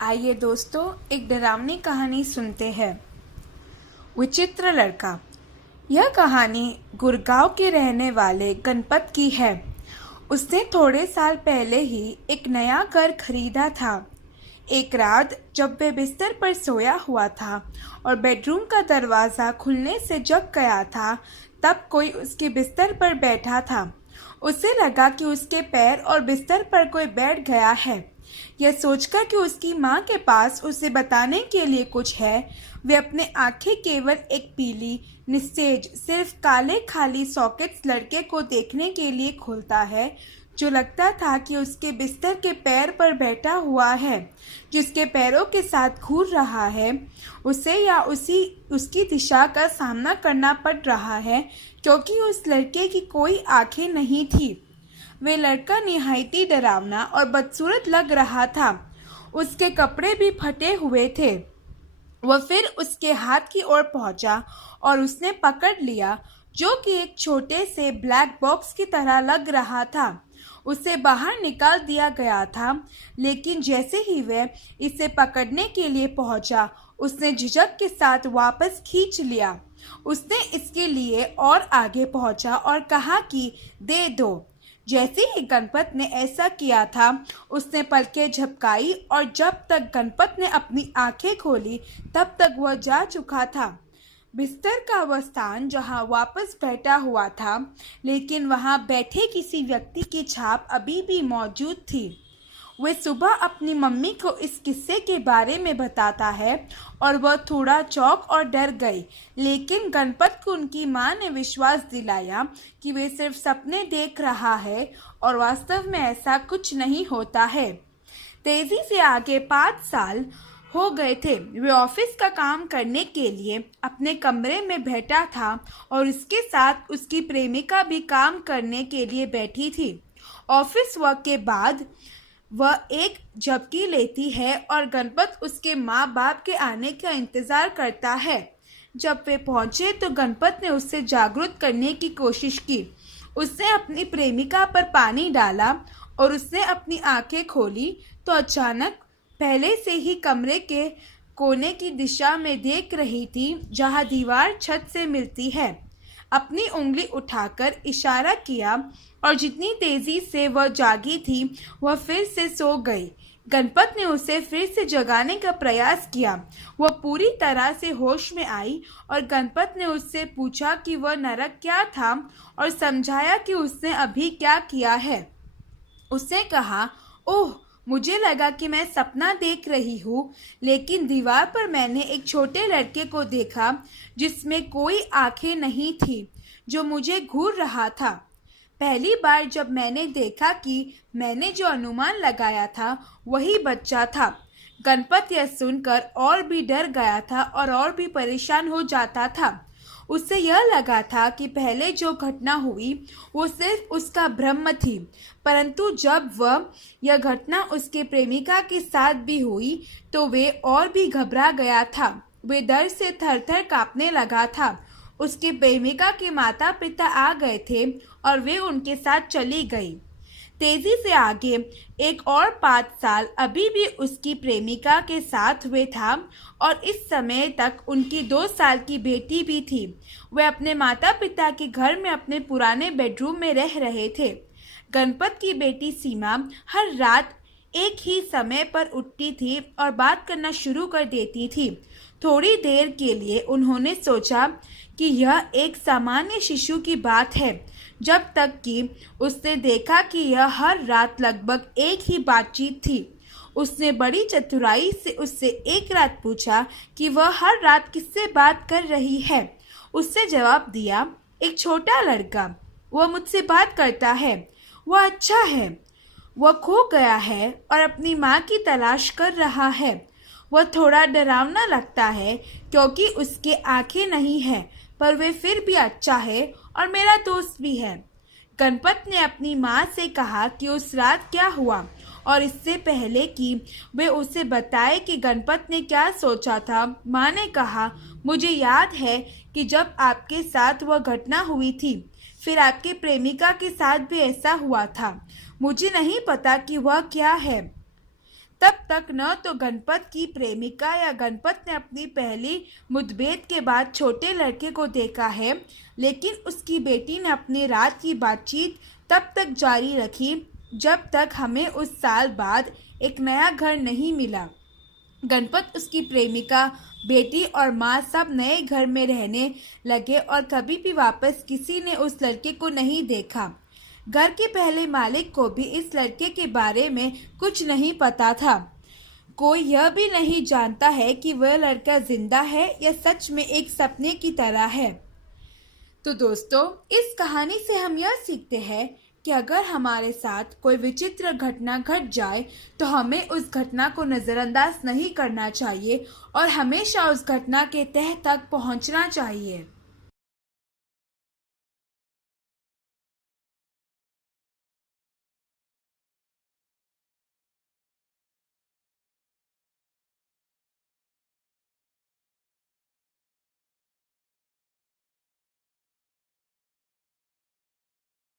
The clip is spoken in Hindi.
आइए दोस्तों, एक डरावनी कहानी सुनते हैं। विचित्र लड़का। यह कहानी गुड़गांव के रहने वाले गणपत की है। उसने थोड़े साल पहले ही एक नया घर खरीदा था। एक रात जब वह बिस्तर पर सोया हुआ था और बेडरूम का दरवाज़ा खुलने से जग गया था, तब कोई उसके बिस्तर पर बैठा था। उसे लगा कि उसके पैर और बिस्तर पर कोई बैठ गया है। यह सोचकर कि उसकी माँ के पास उसे बताने के लिए कुछ है, वे अपने आंखें केवल एक पीली, निस्तेज, सिर्फ काले खाली सॉकेट्स लड़के को देखने के लिए खोलता है, जो लगता था कि उसके बिस्तर के पैर पर बैठा हुआ है, जिसके पैरों के साथ घूर रहा है। उसे या उसकी दिशा का सामना करना पड़ रहा है, क्योंकि उस लड़के की कोई आंखें नहीं थी। वे लड़का निहायती डरावना और बदसूरत लग रहा था। उसके कपड़े भी फटे हुए थे। वह फिर उसके हाथ की ओर पहुंचा और उसने पकड़ लिया, जो कि एक छोटे से ब्लैक बॉक्स की तरह लग रहा था। उसे बाहर निकाल दिया गया था, लेकिन जैसे ही वह इसे पकड़ने के लिए पहुंचा, उसने झिझक के साथ वापस खींच लिया। उसने इसके लिए और आगे पहुंचा और कहा कि दे दो। जैसे ही गणपत ने ऐसा किया था, उसने पलकें झपकाई और जब तक गणपत ने अपनी आंखें खोली, तब तक वह जा चुका था। बिस्तर का वह स्थान जहां वापस बैठा हुआ था, लेकिन वहां बैठे किसी व्यक्ति की छाप अभी भी मौजूद थी। वह सुबह अपनी मम्मी को इस किस्से के बारे में बताता है और वह थोड़ा चौंक और डर गई, लेकिन गणपत को उनकी माँ ने विश्वास दिलाया कि वे सिर्फ सपने देख रहा है और वास्तव में ऐसा कुछ नहीं होता है। तेजी से आगे 5 साल हो गए थे। वे ऑफिस का काम करने के लिए अपने कमरे में बैठा था और उसके साथ उसकी प्रेमिका भी काम करने के लिए बैठी थी। ऑफिस वर्क के बाद वह एक झपकी लेती है और गणपत उसके माँ बाप के आने का इंतज़ार करता है। जब वे पहुँचे तो गणपत ने उससे जागरूक करने की कोशिश की। उसने अपनी प्रेमिका पर पानी डाला और उसने अपनी आंखें खोली तो अचानक पहले से ही कमरे के कोने की दिशा में देख रही थी, जहाँ दीवार छत से मिलती है। अपनी उंगली उठाकर इशारा किया और जितनी तेजी से वह जागी थी, वह फिर से सो गई। गणपत ने उसे फिर से जगाने का प्रयास किया। वह पूरी तरह से होश में आई और गणपत ने उससे पूछा कि वह नरक क्या था और समझाया कि उसने अभी क्या किया है। उसने कहा, ओह, मुझे लगा कि मैं सपना देख रही हूँ, लेकिन दीवार पर मैंने एक छोटे लड़के को देखा जिसमें कोई आंखें नहीं थी, जो मुझे घूर रहा था। पहली बार जब मैंने देखा कि मैंने जो अनुमान लगाया था वही बच्चा था। गणपत यह सुनकर और भी डर गया था और भी परेशान हो जाता था। उससे यह लगा था कि पहले जो घटना हुई वो सिर्फ उसका भ्रम थी, परंतु जब यह घटना उसके प्रेमिका के साथ भी हुई तो वे और भी घबरा गया था। वे डर से थर-थर कांपने लगा था। उसकी प्रेमिका के माता पिता आ गए थे और वे उनके साथ चली गई। तेजी से आगे एक और 5 साल अभी भी उसकी प्रेमिका के साथ हुए था और इस समय तक उनकी 2 साल की बेटी भी थी। वे अपने माता पिता के घर में अपने पुराने बेडरूम में रह रहे थे। गणपत की बेटी सीमा हर रात एक ही समय पर उठती थी और बात करना शुरू कर देती थी। थोड़ी देर के लिए उन्होंने सोचा कि यह एक सामान्य शिशु की बात है, जब तक कि उसने देखा कि यह हर रात लगभग एक ही बातचीत थी। उसने बड़ी चतुराई से उससे एक रात पूछा कि वह हर रात किससे बात कर रही है। उसने जवाब दिया, एक छोटा लड़का, वह मुझसे बात करता है, वह अच्छा है, वह खो गया है और अपनी माँ की तलाश कर रहा है। वह थोड़ा डरावना लगता है क्योंकि उसके आंखें नहीं हैं, पर वे फिर भी अच्छा है और मेरा दोस्त भी है। गणपत ने अपनी माँ से कहा कि उस रात क्या हुआ और इससे पहले कि वे उसे बताए कि गणपत ने क्या सोचा था, माँ ने कहा, मुझे याद है कि जब आपके साथ वह घटना हुई थी, फिर आपकी प्रेमिका के साथ भी ऐसा हुआ था। मुझे नहीं पता कि वह क्या है। तब तक न तो गणपत की प्रेमिका या गणपत ने अपनी पहली मुठभेड़ के बाद छोटे लड़के को देखा है, लेकिन उसकी बेटी ने अपनी रात की बातचीत तब तक जारी रखी जब तक हमें उस साल बाद एक नया घर नहीं मिला। गणपत, उसकी प्रेमिका, बेटी और माँ सब नए घर में रहने लगे और कभी भी वापस किसी ने उस लड़के को नहीं देखा। घर के पहले मालिक को भी इस लड़के के बारे में कुछ नहीं पता था। कोई यह भी नहीं जानता है कि वह लड़का जिंदा है या सच में एक सपने की तरह है। तो दोस्तों, इस कहानी से हम यह सीखते हैं कि अगर हमारे साथ कोई विचित्र घटना घट जाए तो हमें उस घटना को नज़रअंदाज नहीं करना चाहिए और हमेशा उस घटना के तह तक पहुंचना चाहिए।